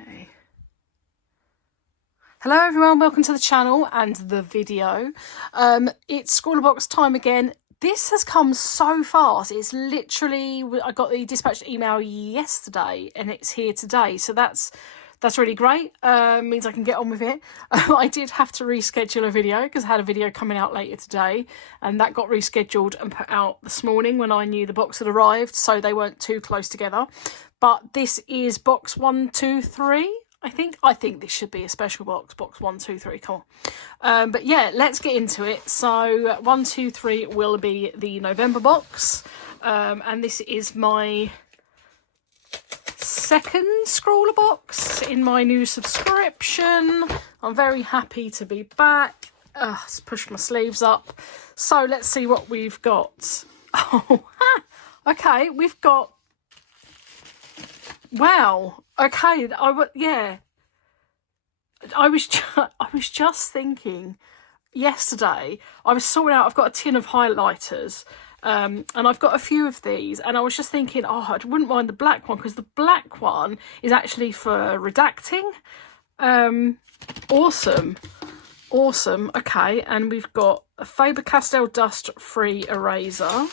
Okay. Hello everyone, welcome to the channel and the video. It's Scrawlrbox time again. This has come so fast. It's literally, I got the dispatched email yesterday and it's here today. So that's really great. Means I can get on with it. I did have to reschedule a video because I had a video coming out later today and that got rescheduled and put out this morning when I knew the box had arrived, so they weren't too close together. But this is box 1, 2, 3. I think this should be a special box 1, 2, 3, come on. But yeah, let's get into it. So 1, 2, 3 will be the November box, and this is my second Scrawlrbox in my new subscription. I'm very happy to be back. Let's push my sleeves up. So let's see what we've got. Oh, okay, we've got, wow. Okay, I was just thinking yesterday, I was sorting out, I've got a tin of highlighters, and I've got a few of these, and I was just thinking, oh, I wouldn't mind the black one, because the black one is actually for redacting. Awesome. Okay, and we've got a Faber-Castell dust-free eraser,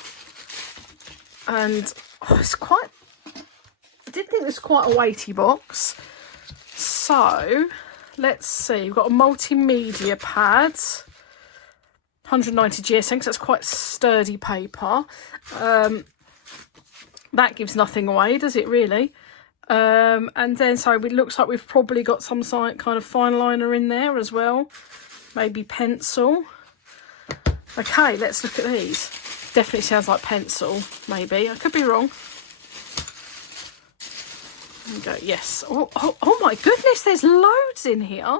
and it's quite, I did think this was quite a weighty box. So let's see, we've got a multimedia pad, 190 GSM, because that's quite sturdy paper. That gives nothing away, does it really? And then so it looks like we've probably got some kind of fine liner in there as well, maybe pencil. Okay, let's look at these. Definitely sounds like pencil, maybe, I could be wrong. There we go, yes. Oh my goodness, there's loads in here.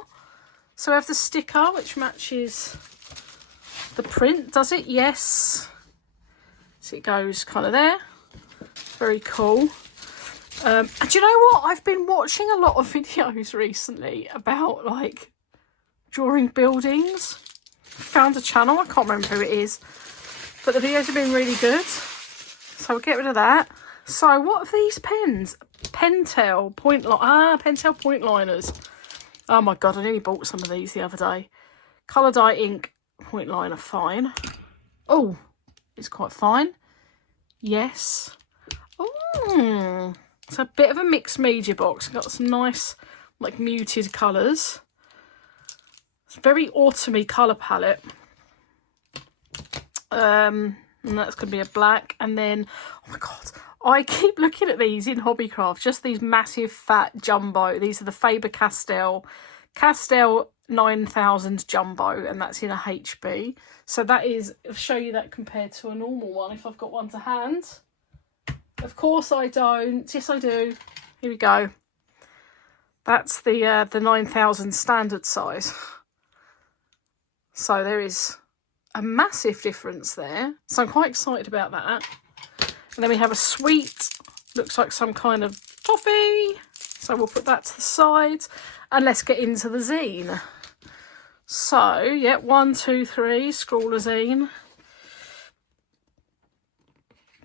So we have the sticker, which matches the print, does it? Yes. So it goes kind of there. Very cool. And do you know what? I've been watching a lot of videos recently about, like, drawing buildings. Found a channel, I can't remember who it is. But the videos have been really good. So we'll get rid of that. So what are these pens? Pentel point liners. Oh my god, I nearly bought some of these the other day. Colour dye ink point liner, fine. Oh, it's quite fine. Yes. Oh, it's a bit of a mixed media box. Got some nice, like, muted colours. It's a very autumny colour palette. And that's going to be a black. And then, oh my god, I keep looking at these in Hobbycraft, just these massive fat jumbo. These are the Faber-Castell 9000 jumbo, and that's in a HB. So that is, I'll show you that compared to a normal one if I've got one to hand. Of course I don't. Yes, I do. Here we go. That's the 9000 standard size. So there is a massive difference there. So I'm quite excited about that. And then we have a sweet, looks like some kind of toffee. So we'll put that to the side. And let's get into the zine. So, yeah, 1, 2, 3, Scrawler zine.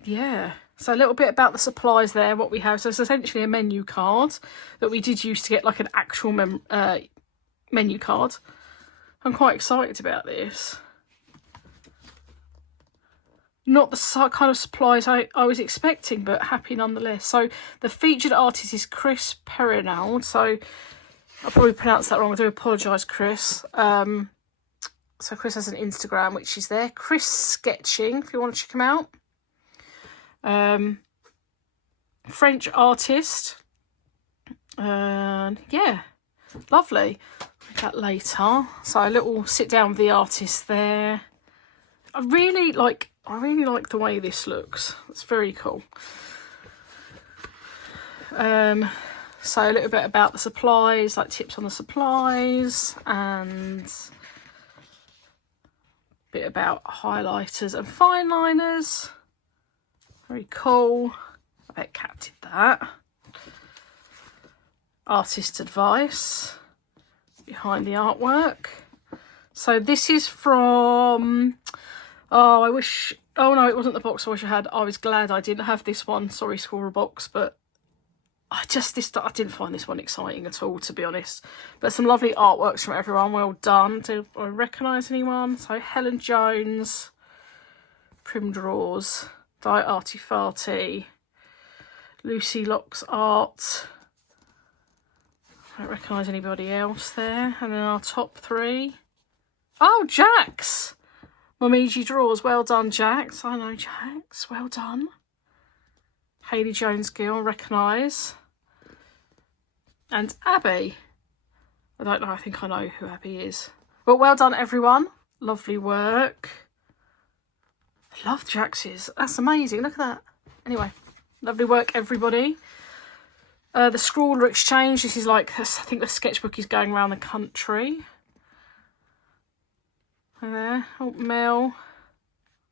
Yeah. So a little bit about the supplies there, what we have. So it's essentially a menu card that we did used to get, like, an actual menu card. I'm quite excited about this. Not the kind of supplies I was expecting, but happy nonetheless. So the featured artist is Chris Perinald. So I'll probably pronounce that wrong. I do apologise, Chris. So Chris has an Instagram, which is there. Chris Sketching, if you want to check him out. French artist. Yeah, lovely. That later. So a little sit down with the artist there. I really like the way this looks. It's very cool. So a little bit about the supplies, like tips on the supplies, and a bit about highlighters and fine liners. Very cool. I bet Kat did that. Artist advice behind the artwork. So this is from, oh, no, it wasn't the box I wish I had. I was glad I didn't have this one. Sorry, Scrawlrbox, but I didn't find this one exciting at all, to be honest. But some lovely artworks from everyone. Well done. Do I recognise anyone? So Helen Jones, Prim Draws, Die Arty Farty, Lucy Locke's art. I don't recognise anybody else there. And then our top 3. Oh, Jax! Momiji Draws. Well done, Jax. I know Jax. Well done. Hayley Jones Gill, recognise. And Abby. I don't know, I think I know who Abby is. But well done, everyone. Lovely work. I love Jax's. That's amazing. Look at that. Anyway, lovely work, everybody. The Scrawler Exchange. This is like, I think the sketchbook is going around the country. And there. Oh, Mel.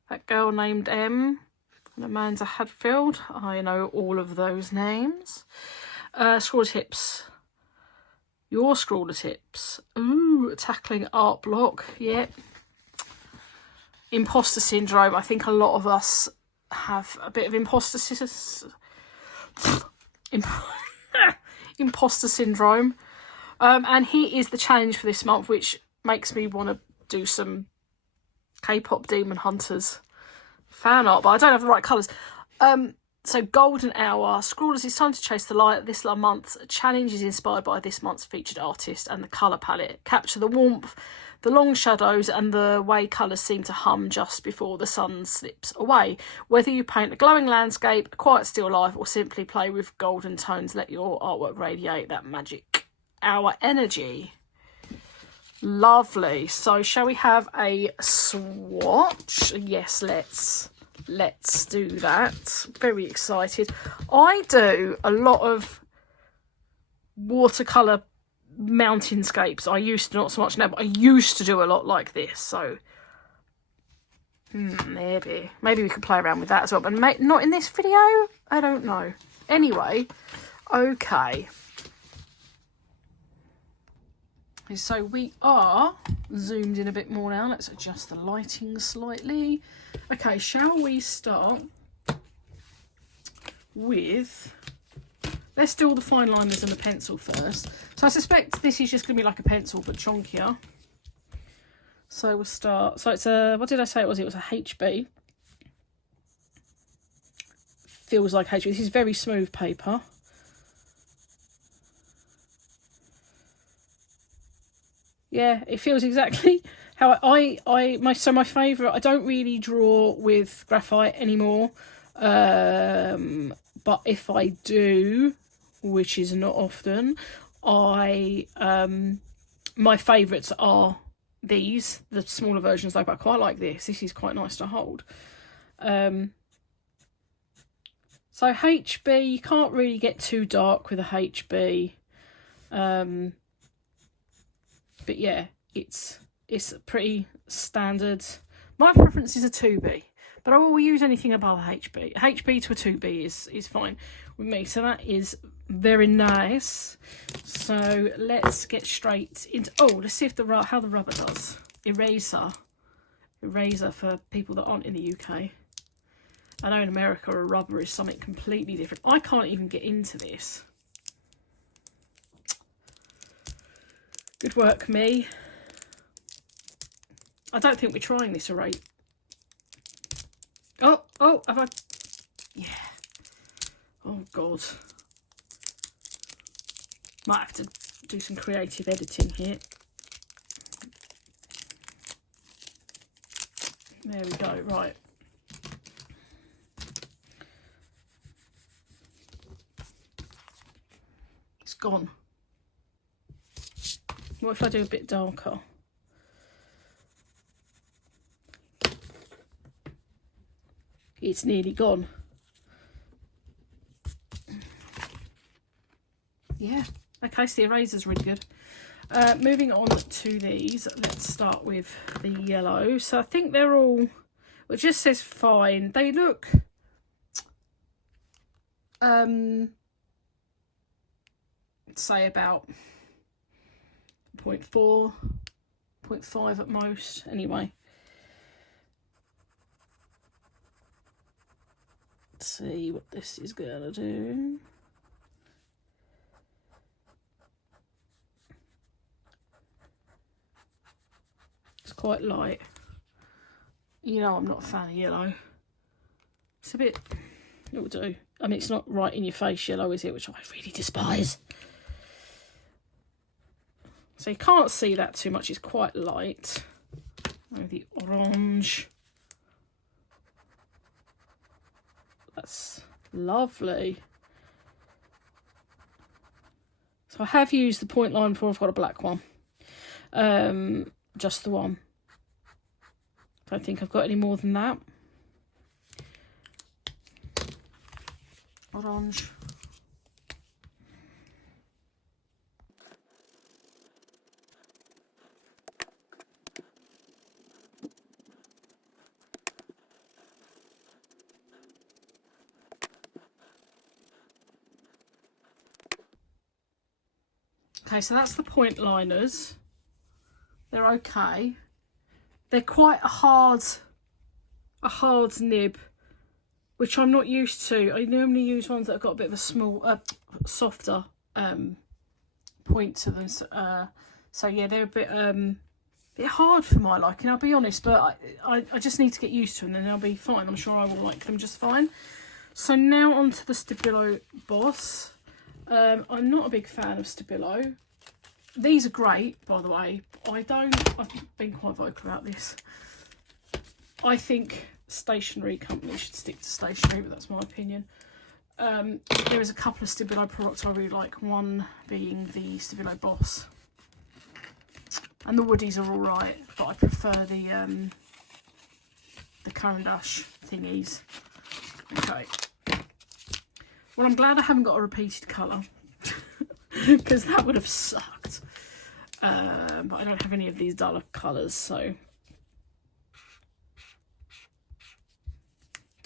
That girl named M. And Amanda Hadfield. I know all of those names. Scrawler Tips. Your Scrawler Tips. Ooh, tackling art block. Yep. Imposter syndrome. I think a lot of us have a bit of imposter syndrome. And he is the challenge for this month, which makes me want to do some K-pop Demon Hunters fan art, but I don't have the right colours. So Golden Hour, Scrawlers, it's time to chase the light. This month's challenge is inspired by this month's featured artist and the colour palette. Capture the warmth, the long shadows and the way colours seem to hum just before the sun slips away. Whether you paint a glowing landscape, a quiet still life or simply play with golden tones, let your artwork radiate that magic hour energy. Lovely. So shall we have a swatch? Yes, let's do that. Very excited. I do a lot of watercolour mountainscapes. I used to, not so much now, but I used to do a lot like this. So maybe we could play around with that as well, but not in this video. I don't know. Anyway, okay. So we are zoomed in a bit more now. Let's adjust the lighting slightly. Okay, shall we start with... Let's do all the fine liners and the pencil first. So I suspect this is just going to be like a pencil, but chunkier. So we'll start... So it's a... What did I say it was? It was a HB. Feels like HB. This is very smooth paper. Yeah, it feels exactly how my favourite, I don't really draw with graphite anymore, but if I do, which is not often, my favourites are these, the smaller versions though, but I quite like this. This is quite nice to hold. So HB, you can't really get too dark with a HB. But yeah, it's pretty standard. My preference is a 2B, but I will use anything above a HB. A HB to a 2B is fine with me. So that is very nice. So let's get straight into... Oh, let's see if how the rubber does. Eraser for people that aren't in the UK. I know in America a rubber is something completely different. I can't even get into this. Good work, me. I don't think we're trying this array. Oh, have I... Yeah. Oh, God. Might have to do some creative editing here. There we go, right. It's gone. What if I do a bit darker? It's nearly gone. Yeah. Okay, so the eraser's really good. Moving on to these, let's start with the yellow. So I think they're all... Well, it just says fine. They look... say about 0.4, 0.5 at most. Anyway. Let's see what this is going to do. quite light. You know I'm not a fan of yellow. It's a bit, it will do. I mean, it's not right in your face yellow, is it? Which I really despise. So you can't see that too much. It's quite light. Oh, the orange. That's lovely. So I have used the point line before. I've got a black one. Just the one. Don't think I've got any more than that. Orange. Okay, so that's the point liners. They're okay. They're quite a hard nib, which I'm not used to. I normally use ones that have got a bit of a small, softer point to them. So yeah, they're a bit hard for my liking, I'll be honest, but I just need to get used to them and then I'll be fine. I'm sure I will like them just fine. So now onto the Stabilo Boss. I'm not a big fan of Stabilo. These are great, by the way. I've been quite vocal about this. I think stationery companies should stick to stationery, but that's my opinion. There is a couple of Stabilo products I really like, one being the Stabilo Boss. And the woodies are all right, but I prefer the Caran d'Ache thingies. Okay. Well, I'm glad I haven't got a repeated colour, because that would have sucked. But I don't have any of these duller colours, so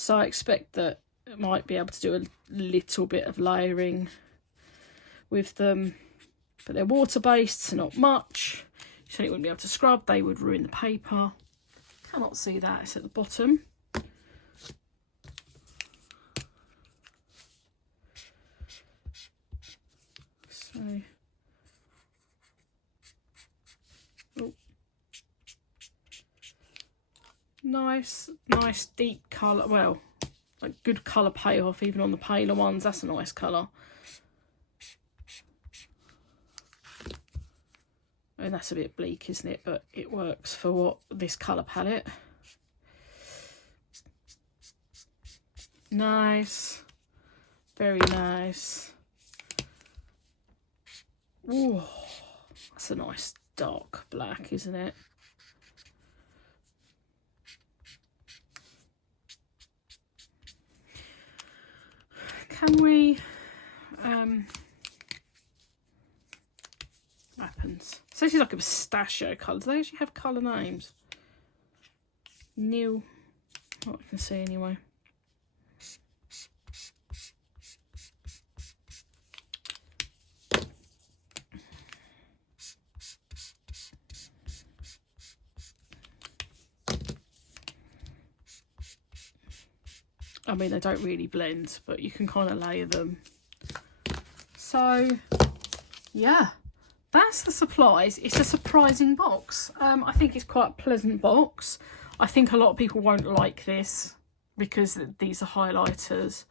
I expect that I might be able to do a little bit of layering with them, but they're water-based, so not much. You certainly wouldn't be able to scrub, they would ruin the paper. Cannot see that, it's at the bottom. So, oh. Nice deep colour. Well, like good colour payoff even on the paler ones. That's a nice colour. And that's a bit bleak, isn't it? But it works for what this colour palette. Nice. Very nice. Ooh, that's a nice dark black, isn't it? Can we weapons? So this is like a pistachio colour. Do they actually have colour names? New, what I can see anyway. I mean, they don't really blend, but you can kind of layer them. So, yeah, that's the supplies. It's a surprising box. I think it's quite a pleasant box. I think a lot of people won't like this because these are highlighters.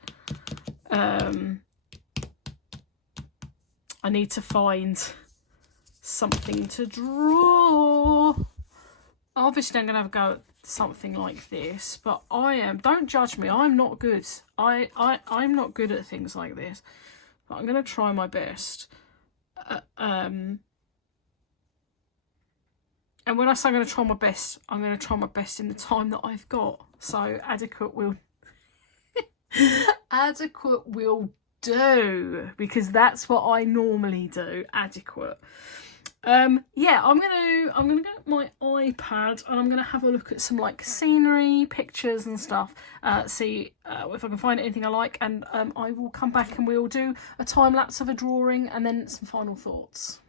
I need to find something to draw. Obviously, I'm going to have a go at something like this, but don't judge me, I'm not good. I'm not good at things like this, but I'm going to try my best. And when I say I'm going to try my best, I'm going to try my best in the time that I've got. So adequate will do, because that's what I normally do. Adequate. Yeah, I'm gonna go at my iPad and I'm gonna have a look at some like scenery, pictures and stuff, see if I can find anything I like, and I will come back and we'll do a time lapse of a drawing and then some final thoughts.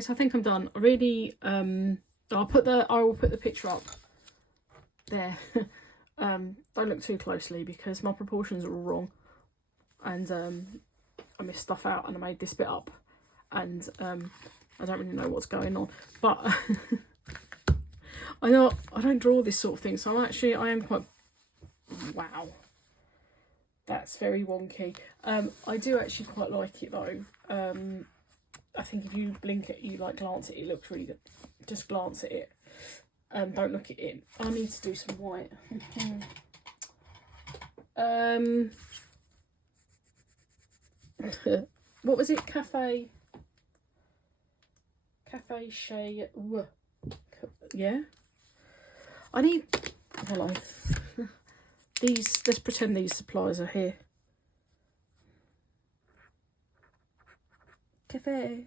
Okay, so I think I'm done. I really I will put the picture up there. Don't look too closely because my proportions are all wrong, and I missed stuff out and I made this bit up, and I don't really know what's going on, but I don't draw this sort of thing, so I am quite, wow, that's very wonky. I do actually quite like it though. I think if you blink at you like glance at it, it looks really good. Just glance at it. Don't look at it. I need to do some white. What was it? Cafe Chez. Yeah. I need. Hello. These. Let's pretend these supplies are here. Cafe.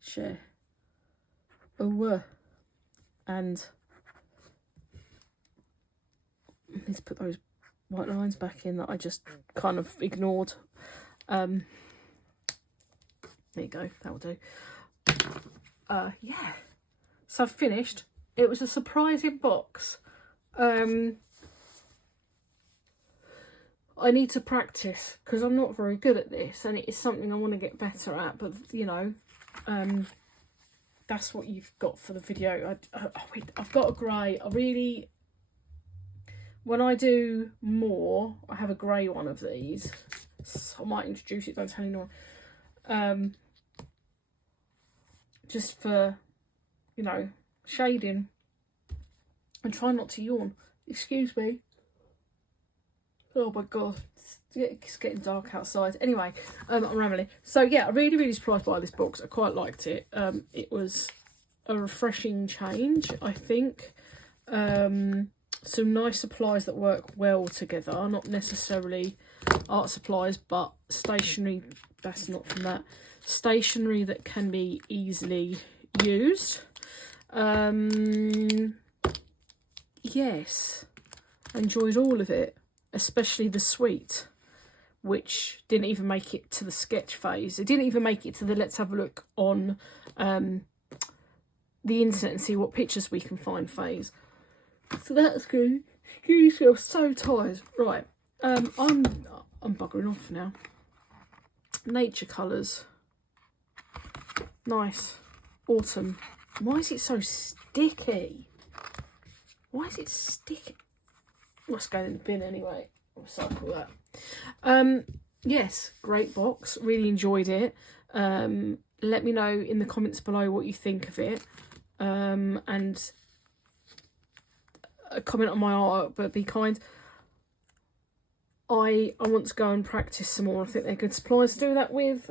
Share. And let's put those white lines back in that I just kind of ignored. There you go, that'll do. Yeah, so I've finished. It was a surprising box. I need to practice because I'm not very good at this, and it is something I want to get better at, but you know, that's what you've got for the video. I've got a grey. When I do more, I have a grey one of these. So I might introduce it, don't tell anyone. Just for, you know, shading. And try not to yawn. Excuse me. Oh my god, it's getting dark outside. Anyway, I'm rambling. So yeah, I'm really surprised by this box. I quite liked it. It was a refreshing change, I think. Some nice supplies that work well together. Not necessarily art supplies, but stationery. That's not from that. Stationery that can be easily used. Yes, I enjoyed all of it. Especially the suite, which didn't even make it to the sketch phase. It didn't even make it to the let's have a look on the internet and see what pictures we can find phase. So that's good. Excuse me, I'm so tired. Right, I'm buggering off now. Nature colours. Nice. Autumn. Why is it so sticky? Why is it sticky? Must go in the bin anyway. I'll recycle that. Yes, great box. Really enjoyed it. Let me know in the comments below what you think of it. And a comment on my art, but be kind. I want to go and practice some more. I think they're good supplies to do that with.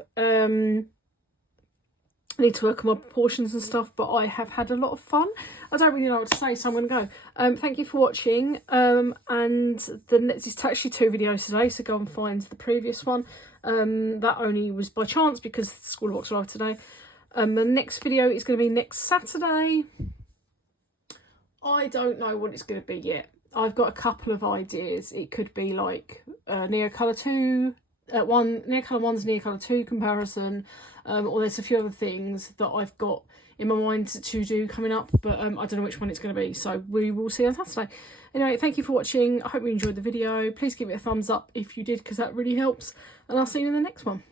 I need to work on my proportions and stuff, but I have had a lot of fun. I don't really know what to say, so I'm going to go. Thank you for watching. And it's actually 2 videos today, so go and find the previous one. That only was by chance because the Scrawlrbox arrived today. The next video is going to be next Saturday. I don't know what it's going to be yet. I've got a couple of ideas. It could be like Neocolour 2, Neocolour 1's Neocolour 2 comparison, or there's a few other things that I've got in my mind to do coming up, but I don't know which one it's going to be, so we will see on Saturday. Anyway, thank you for watching. I hope you enjoyed the video. Please give it a thumbs up if you did, because that really helps, and I'll see you in the next one.